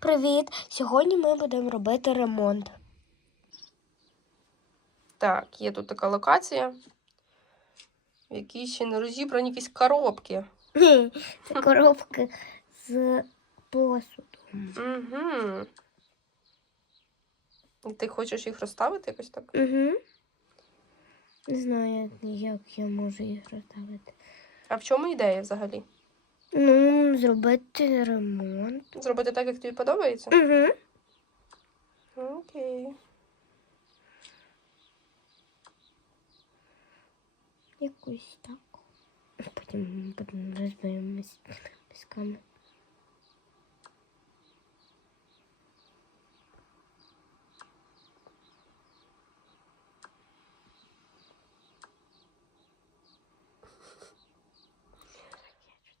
Привіт! Сьогодні ми будемо робити ремонт. Так, є тут така локація, в якій ще не розібрані якісь коробки. Це коробки з посудом. Угу. І ти хочеш їх розставити якось так? Угу. Не знаю, як я можу їх розставити. А в чому ідея взагалі? Ну, зробити ремонт. Зробити так, як тобі подобається? Угу. Окей. Якось так. Потім, потім розберемось пісками.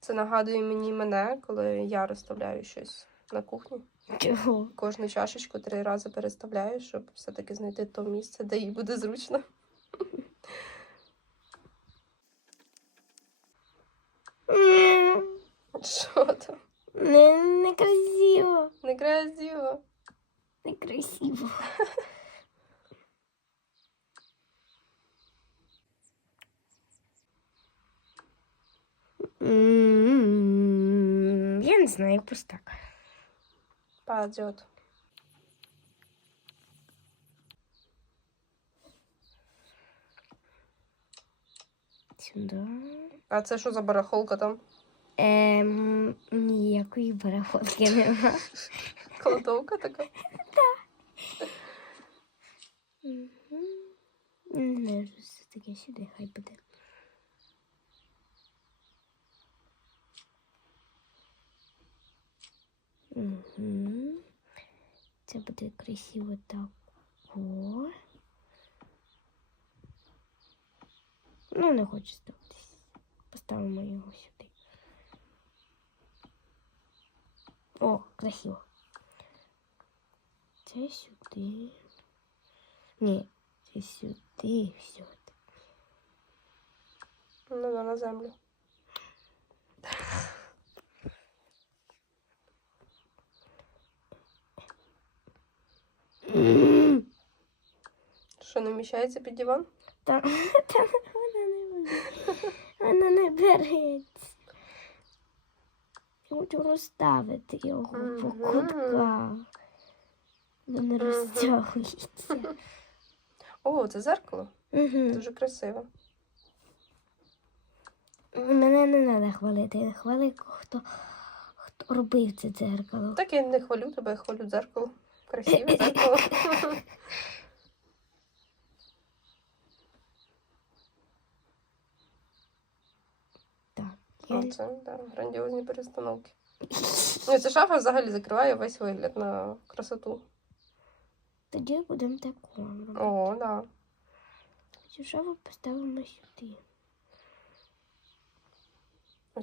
Це нагадує мені мене, коли я розставляю щось на кухні. Чого? Кожну чашечку три рази переставляю, щоб все-таки знайти то місце, де їй буде зручно. Що там? Не, некрасиво. Некрасиво. Некрасиво. Знаю, якось так. Падет. Сюди. А це що за барахолка там? Ем, ніякої барахолки нема. Кладовка така? Мгм. Не що це таке сюди, хай буде. Угу. Це буде красиво так. О. Ну, не хочу ставитись. Поставимо його сюди. О, красиво. Це сюди. Ні, це сюди все. Ну да, на землю. Що не вміщається під диван? Та, та вона не буде. Вона не береться. Я хочу розставити його по кутках. Воно Мгм. розтягується. О, це зеркало. Угу. Дуже красиве. Мене не треба хвалити. Хвали, хто, хто робив це дзеркало. Так я не хвалю тебе, я хвалю дзеркало. Красиве дзеркало. Так. Я... Оце, да, грандіозні перестановки. Ну, ця шафа взагалі закриває весь вигляд на красоту. Тоді будемо таку робити. О, да. Цю шафу поставимо сюди.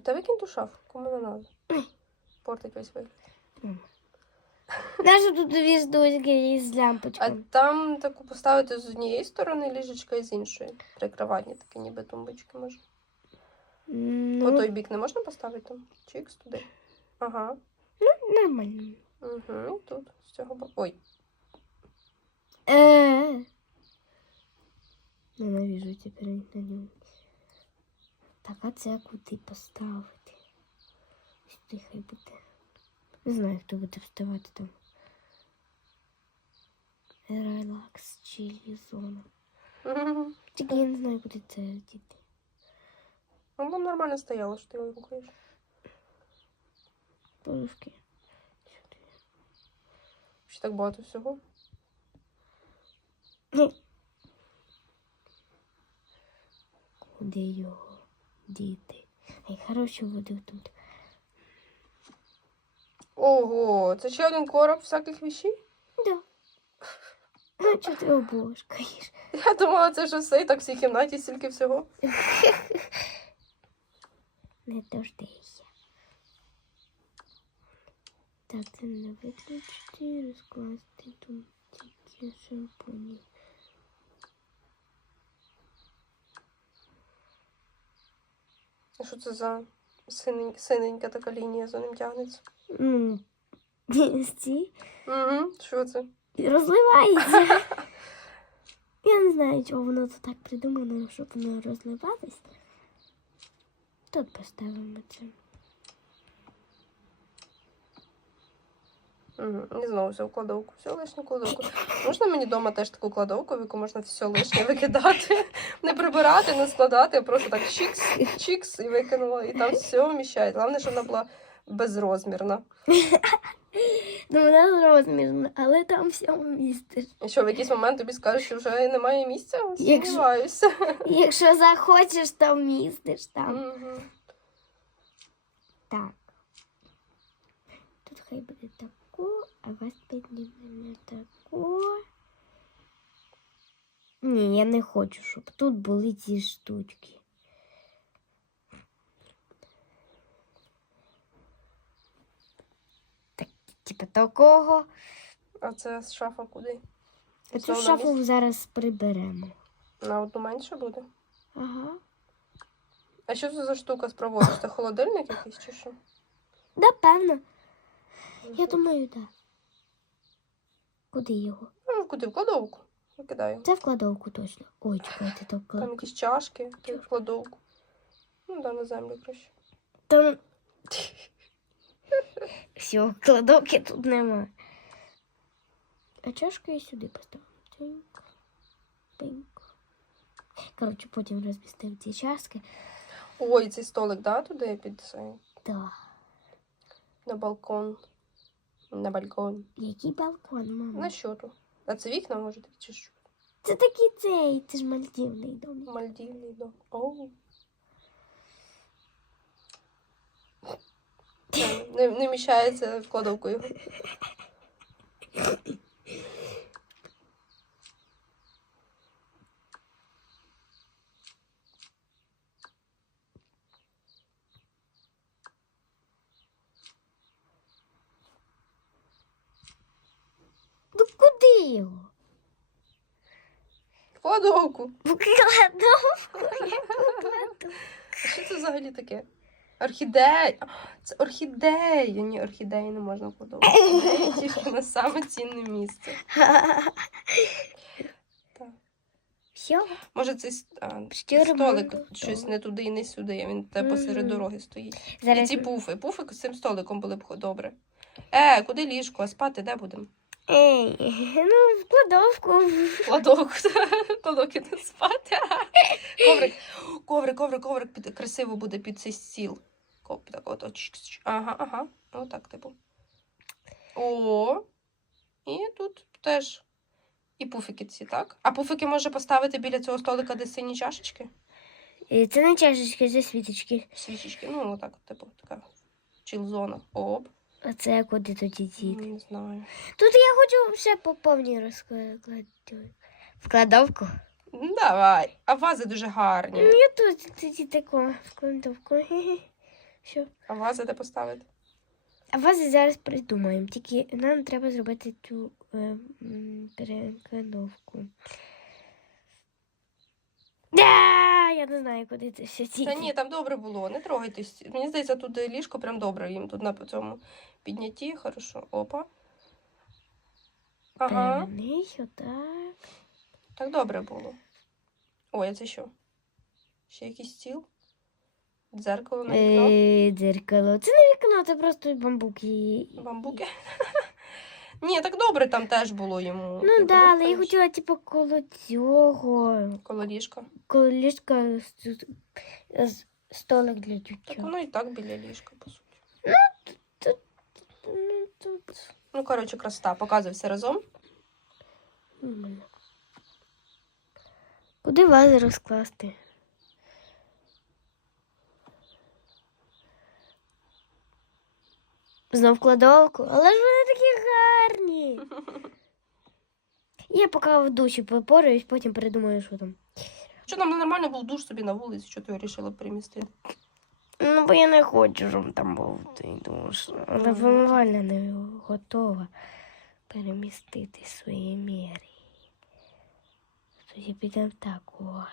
Та викинь ту шафу, кому не треба. Портить весь вигляд. Навіть тут дві здойки з А там таку поставити з однієї сторони ліжечка і з іншої. Прикроватні такі ніби тумбочки може. По Ну, той бік не можна поставити там? Чікс туди. Ага. Ну, нормально. Угу. Тут з цього боку. Ой. Э. Ненавижу тепер на ньому. Так, а це куди поставити? Сюди хай буде. Не знаю, хто буде вставати там. Релакс, чилі зона. Тільки я не знаю, куди це діти. Ну, нормально стояло, що ти його рухаєш. Подушки. Сюди. Ще так багато всього. Ну. Куди його діти? Ай, хорошо буде тут. Ого, це ще один короб всяких вещей? Да. Ну, чого ти обошкаєш? Я думала, це ж все і так в цій кімнаті стільки всього. Не дождися. Так, це не виключити, розкласти тут тільки шампуні. А що це за синень- синенька така лінія за ним тягнеться? Ну, Ці Угу. Що це? розливається. Я не знаю, чого воно тут так придумано, щоб воно розливалось. Тут поставимо це. Угу. І знову все в кладовку. Все лишню кладовку. Можна мені вдома теж таку кладовку, в яку можна все лишнє викидати, не прибирати, не складати, а просто так чікс, чікс і викинула. І там все вміщається. Головне, щоб вона була безрозмірна. Ну, вона розмірна, але там все містиш. І що в якийсь момент тобі скажуть, що вже немає місця? Якщо- Сумніваюся. Якщо захочеш, то містиш там. Мгм. Так. Тут хай буде тако, а вас піднімемо тако. Ні, я не хочу, щоб тут були ці штучки. Типа такого. А це з шафа куди? А цю Знову на шафу зараз приберемо. На одну менше буде. Ага. А що це за штука справа? Це холодильник якийсь чи що? Да, певно. Я думаю, так. Да. Куди його? Ну, куди? В кладовку. Викидаю. Це в кладовку точно. Ой, чекайте, то Там вклад... якісь чашки, ти в кладовку. Ну, да, на землю краще. Там... Все, кладовки тут немає. А чашку я сюди поставлю. Тиньк, пиньк. Коротше, потім розмістив ці чашки. Ой, цей столик, да, туди під цей, Да. на балкон. На балкон. Який балкон, мама? На що тут? А це вікна, може, такі чи що? Це такий цей, це ж мальдівний дом. Мальдівний дом. Оу. Не, не вміщається в кладовку його. Ну куди його? В кладовку. В кладовку. Кладовку? А що це взагалі таке? Орхідея. Це орхідея. Ні, орхідеї не можна. Орхідеї тільки на саме цінне місце. Так. Все? Може, цей с- а, столик щось не туди і не сюди, а він те посеред Мгм. дороги стоїть. І Зараз ці пуфи. Пуфи з цим столиком були б хо- добре. Е, куди ліжко? А спати де будемо? Ей, ну, в кладовку. Кладовку. Кладовки не спати. Коврик. Коврик, коврик, коврик під, красиво буде під цей стіл. Коп, так от, от. Ага, ага. Отак, типу. О. І тут теж. І пуфики ці, так? А пуфики може поставити біля цього столика, де сині чашечки? Е, Це не чашечки, це світочки. Свічечки. Ну, отак, типу, така чил-зона. Оп. А це куди тоді діти? Не знаю. Тут я хочу ще по повній розкладати. В кладовку. Ну, давай. А вази дуже гарні. Я тут тоді тако в кладовку. Що? А вази де поставити? А вас зараз придумаємо. Тільки нам треба зробити цю е, перекладовку. Да, я не знаю, куди це все Та ні, там добре було, не трогайтесь. Мені здається, тут ліжко прям добре їм тут на цьому піднятті, хорошо. Опа. Ага, отак. так добре було. Ой, а це що? Ще якийсь стіл? Дзеркало на вікно? Е, дзеркало. Це не вікно, це просто бамбуки. Бамбуки. Ні, так добре там теж було йому. Ну Ти да, але я хотіла, типу, коло цього. Коло ліжка. Коло ліжка столик для Так дючок. воно і так біля ліжка, по суті. Ну, тут. Ну, коротше, красота. Показуй все разом. Куди вази розкласти? Знов кладовку, але ж вони такі гарні. Я поки в душі попораюсь, потім придумаю, що там. Що нам нормально був душ собі на вулиці, що ти вирішила перемістити? Ну, бо я не хочу, щоб там був той душ. Але вимивальня не готова перемістити свої міри. Тоді підемо так. О.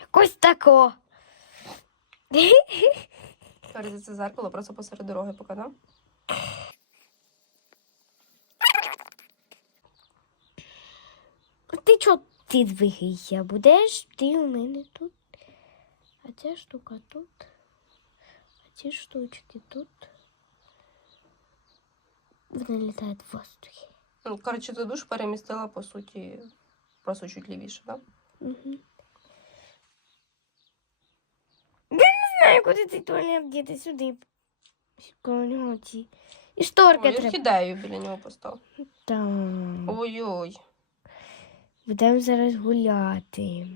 Якось тако. Говорить, це зеркало просто посеред дороги поки, да? Ти чо ти двигайся? Будеш ти у мене тут. А ця штука тут. А ці штучки тут. Вони літають в воздухі. Ну, коротше, ти душ перемістила, по суті, просто чуть лівіше, да? Угу. Я не знаю, куди цей туалет діти сюди. Коло нього ці. І шторки Ой, треба. орхідею біля нього постав. Там. Ой-ой. Будемо зараз гуляти.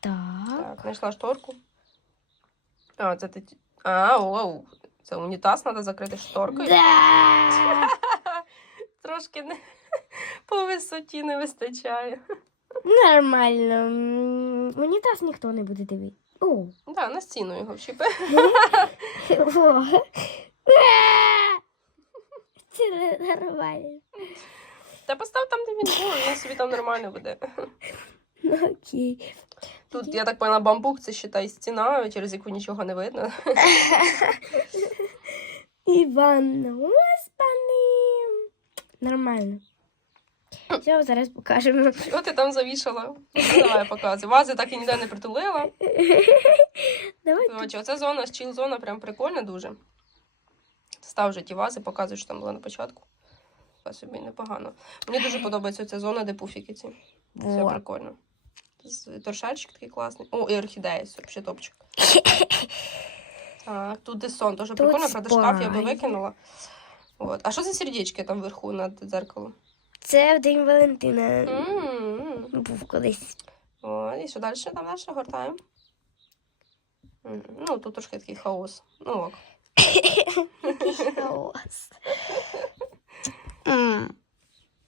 Так. Так, знайшла шторку. А, це ти. А, оу. Це унітаз треба закрити шторкою. Да! Трошки не по висоті не вистачає. Нормально. Унітаз ніхто не буде дивитися. О. Да, на стіну його вчіпи. Це нормально. Та постав там, де він був, він собі там нормально буде. Ну, Окей. Тут, я так поняла, бамбук це считай стіна, через яку нічого не видно. Іванна, господи. Нормально. Все, зараз покажемо. Що ти там завішала? Ну, давай показуй. Вази так і ніде не притулила. Давай. Коротше, оця зона, чіл зона прям прикольна дуже. Став вже ті вази, показуй, що там було на початку. Така собі непогано. Мені дуже подобається ця зона, де пуфіки ці. Все Во. прикольно. З- Торшерчик такий класний. О, і орхідея, взагалі топчик. Так, тут десон, теж прикольно, правда, шкаф я би викинула. От. А що за сердечки там вверху над дзеркалом? Це в День Валентина mm. був колись. О, і що далі там далі гортаємо? Ну, тут трошки такий хаос. Ну ок. Такий хаос.